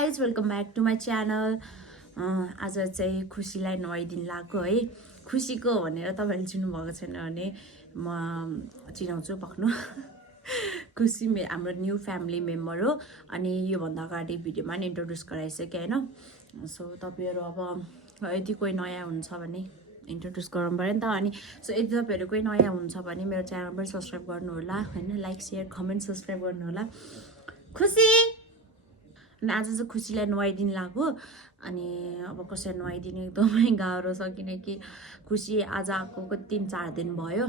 guys, welcome back to my channel. आज चाहिँ खुसीलाई नुहाइदिन लाग्यो है. खुसीको भनेर तपाईहरुले चिन्नु भएको छैन भने म चिनाउँछु पक्नु. खुसी हाम्रो न्यू फ्यामिली मेम्बर हो अनि यो भन्दा अगाडि भिडियोमा नि इन्ट्रोड्युस गराइसके हैन. सो तपाईहरु अब यदि कोही नयाँ हुन्छ भने इन्ट्रोड्युस गराउनु पर्यो नि त अनि सो यदि तपाईहरु कोही नयाँ हुन्छ भने मेरो च्यानल पनि सब्स्क्राइब गर्नु होला हैन. लाइक शेयर कमेन्ट सब्स्क्राइब गर्नु होला. खुसी अनि आज चाहिँ खुसीलाई नुहाइदिन लाग्यो अनि अब कसरी नुहाइदिने एकदमै गाह्रो छ किनकि खुसी आज आएको 3-4 दिन भयो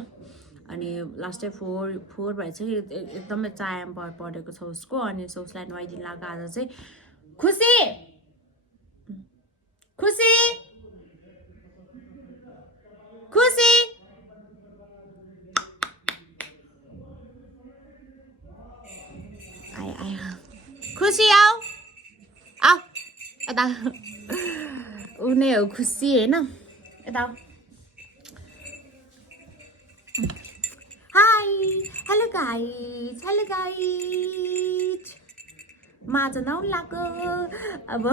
अनि लास्टै 4 भए चाहिँ एकदमै चायाम परेको छ उसको अनि उसलाई नुहाइदिन लाग्यो आज चाहिँ. खुसी खुसी खुसी आइ खुसी आऊ आ यता उनी हो खुसी हैन. यता हाई हेलो गाइज म आज नुहाउन लाग्यो. अब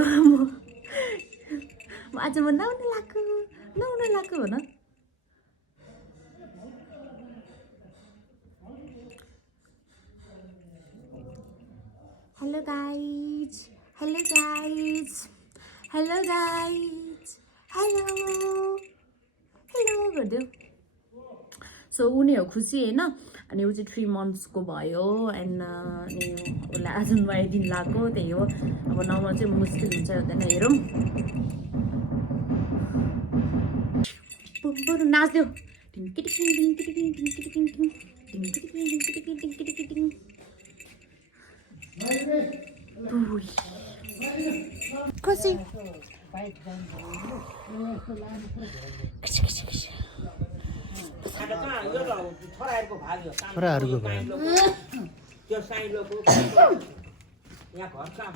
म आज नुहाउन लाग्यो भन. Hello guys, hello गरिदियो. सो उनी हो खुसी हैन अनि उ चाहिँ 3 months को भयो एन्ड अनि उसलाई आज नुहाइदिन लाग्यो. त्यही हो अब नुहाउन चाहिँ मुस्किल हुन्छ हुँदैन. हेरौँ बरु नाच्दियो. खुसी छोराहरुको भयो त्यो साइलोको यहाँ घर कहाँ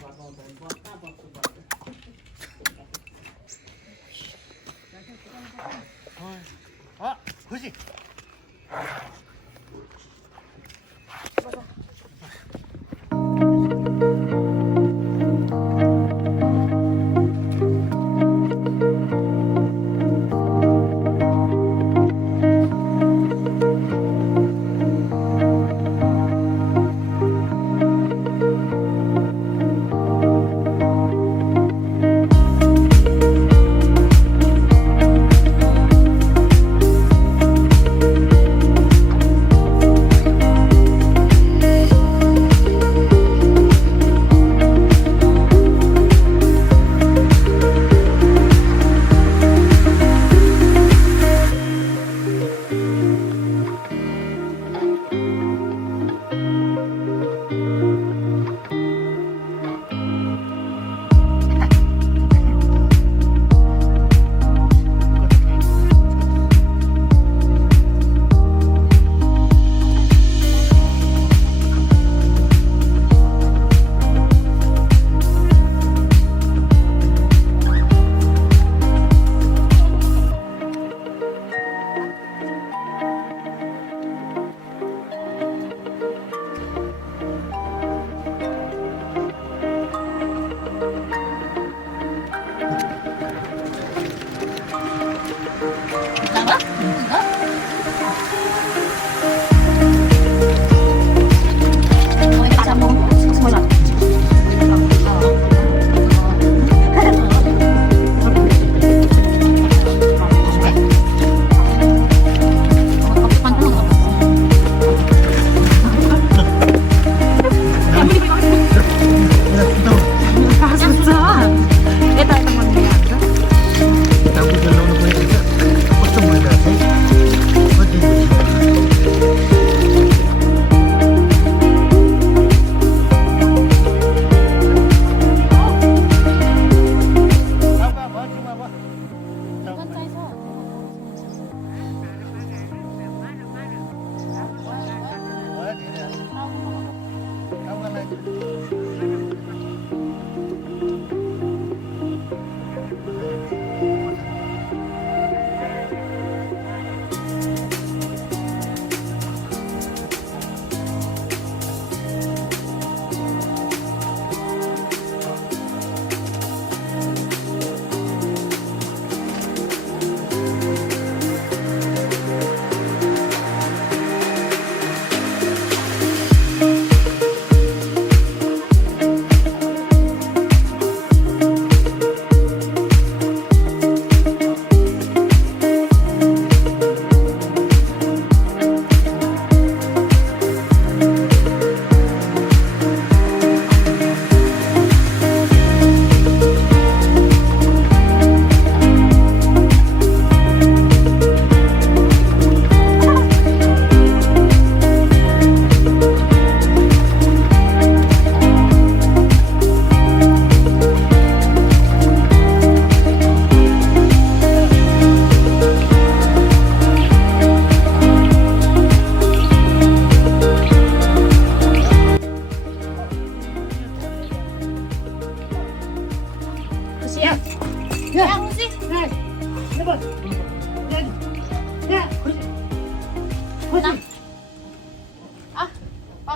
खुसी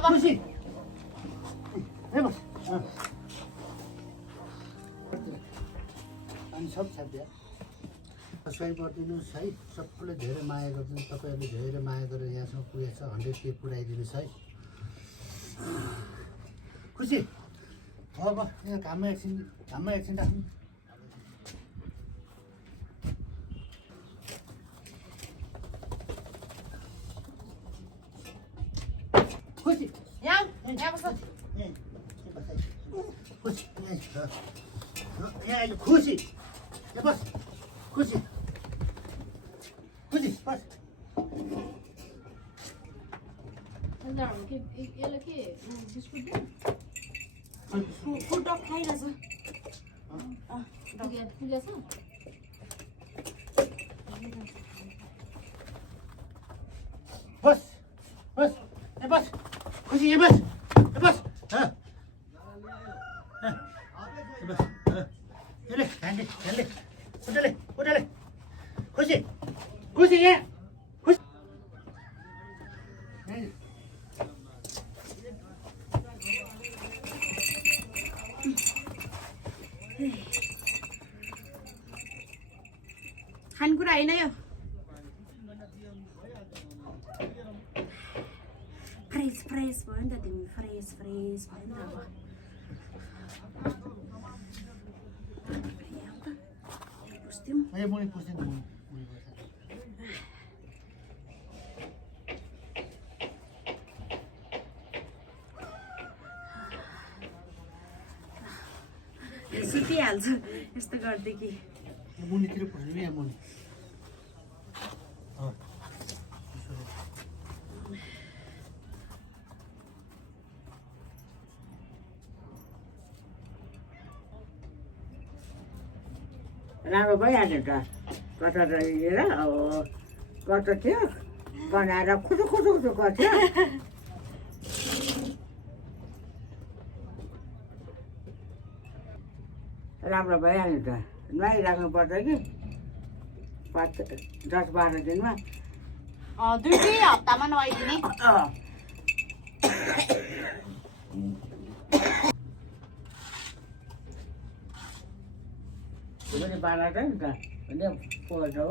खुसी ए बस अनि सब साथी सही गरिदिनुहोस् है सबैले धेरै माया गरिदिनु तपाईँहरूले धेरै माया गरेर यहाँसम्म पुगेको छ 100K पुऱ्याइदिनुहोस् है खुसी अब यहाँ घाममा एकछिन राख्नु खुसी यहाँ बस खुसी यहाँ अहिले खुसी यहाँ बस खुसी खुसी बस फुड खाइरहेछ बस बस यहाँ बस खुसी यहाँ बस यहाँ बस उठले खुसी खुसी यहाँ खुसी खानेकुरा होइन यो फ्रेस फ्रेस भयो नि त तिमी फ्रेस फ्रेस भयो नि त अब पुस्त्यौँ ए मुनि पुस्दैन मुनि सुतिहाल्छ यस्तो गर्दै मुनितिर पुस्नु यहाँ मुनि राम्रो भइहाल्यो त कटर लिएर अब कटर थियो बनाएर खुसु गर्थ्यो राम्रो भइहाल्यो त नुहाइराख्नु पर्छ कि 10-12 दिनमा दुई हप्तामा नुहाइदिने पनि बाह्र नि त भने पोल्छ हो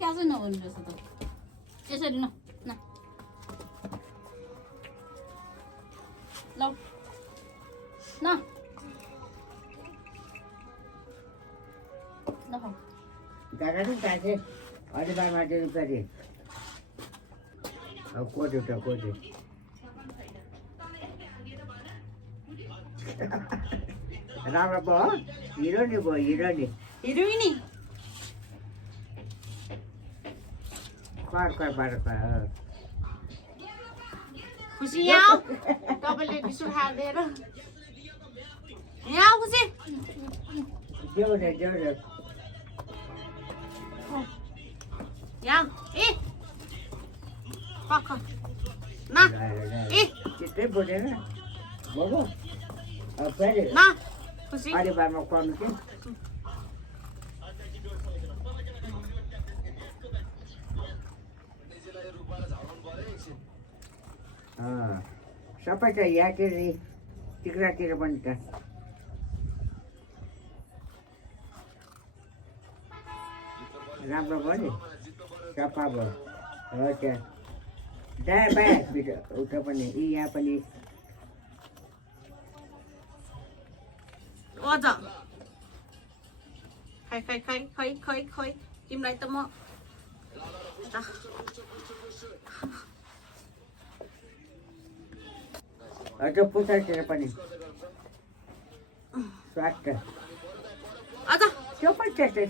क्याजै नभन्नु रहेछ त यसरी न ल न दादा नि चाहिए अलि बारमा दिनु पऱ्यो अब कोजो त कोजो राम्रो भयो हिरो नि हिरोइनी कर खुसी यहाँ तपाईँले रिस उठाएर यहाँ खुसी देउरे यहाँ ए पक्क न ए चित्तै बोलेन बोलो अब फेरि न खुसी अलि बारमा पर्नु कि सबै त यहाँतिर टिक्रातिर पनि त राम्रो भयो नि सफा भयो हो त्यहाँ दायाँ बायाँ उता पनि यहाँ पनि अझ खै तिमीलाई त म त्यो पुछातिर पनि स्वाट अझ त्यो पनि त्यस्तै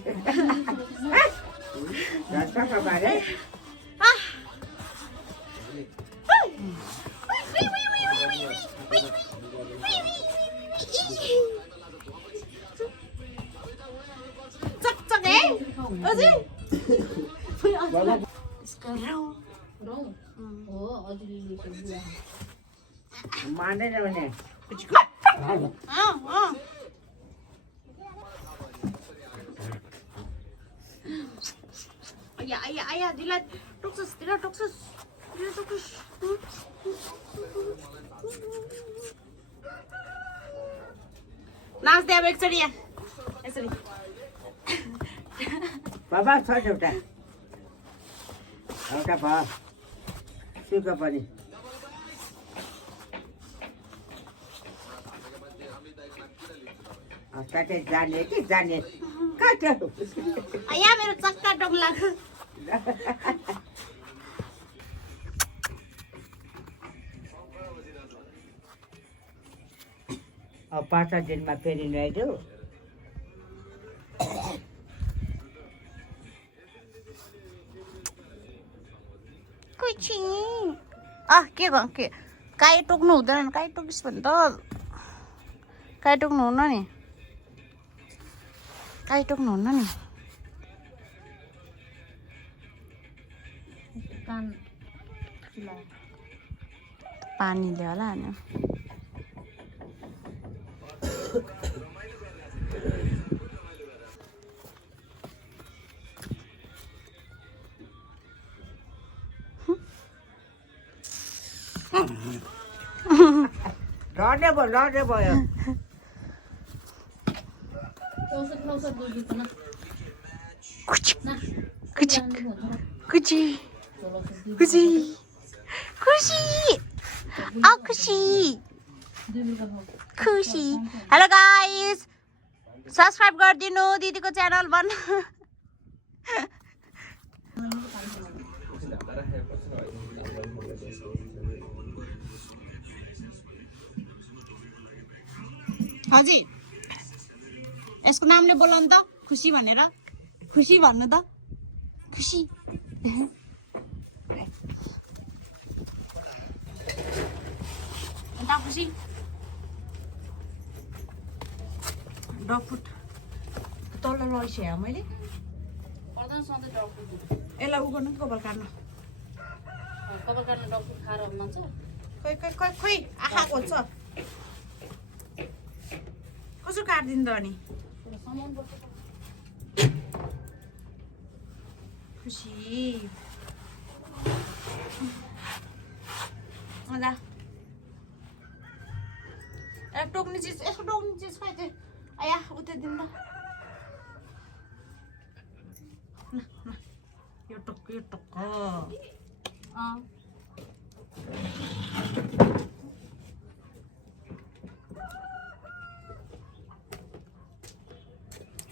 सफा बारे चकचक है अझै यसको रौ हो अझै मान्दैन भने Ayah, dilihat toksus. नाच्दै अब एकचोटि यहाँ यसरी बाबा छ एउटा भयो सुक पनि कतै जाने कि जाने कहाँ यहाँ मेरो चक्का डोङ्ला अब 5 दिनमा फेरि नुहाइदेऊ के काई टोक्नु हुँदैन काई टोकिस् भने त काई टोक्नु हुन्न नि पानीले होला होइन लड्ने भयो खुसी हेलो गाइस सब्सक्राइब गरिदिनु दिदीको च्यानल बन्नु हजुर यसको नामले बोलाउनु त खुसी भनेर खुसी भन्नु त खुसी अन्त खुसी डगफुट तल लैसक्यो मैले यसलाई उ गर्नु कपाल काट्नु खाएर मान्छ खोइ आँखा खोल्छ कसो काट्दिनु त अनि खुसी अदा टोक्ने चिज यसको टोक्ने चिज खै त्यो आया उतै दिनु त यो टोक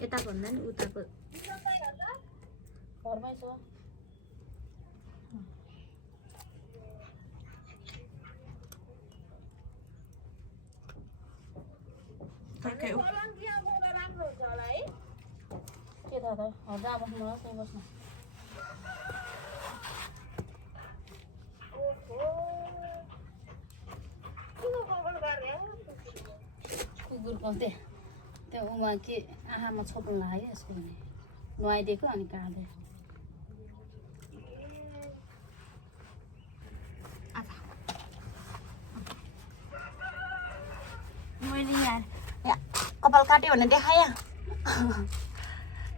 यता भन्दा नि उताको घरमै छ के थाहा त हजुर बस्नु त्यही बस्नु कुकुरको त्यो उमा के आँखामा छोप्नु लाग्यो यसको भने नुहाइदिएको अनि काट्दै मैले यहाँ कपाल काट्यो भने देखाएँ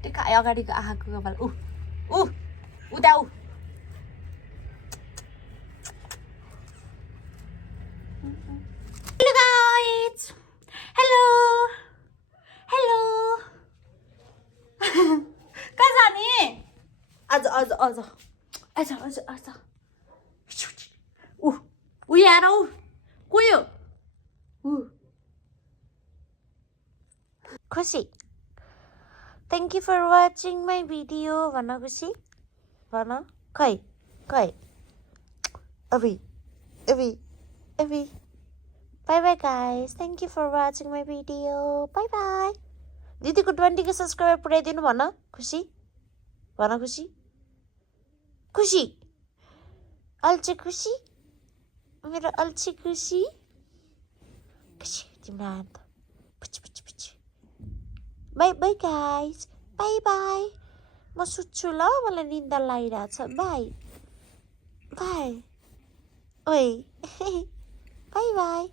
देखाएँ अगाडिको आँखाको कपाल उता आजा यार कोयो खुसी thank you for watching my video भन खुसी भन खै अभी bye bye guys thank you for watching my video bye bye दिदीको 20K सब्सक्राइबर पुऱ्याइदिनु भन खुसी खुसी अल्छी खुसी मेरो अल्छी खुसी तिम्रो हात पुछ बाई बाई गाइस बाई म सुत्छु ल मलाई निन्दा लागिरहेछ बाई ओइ बाई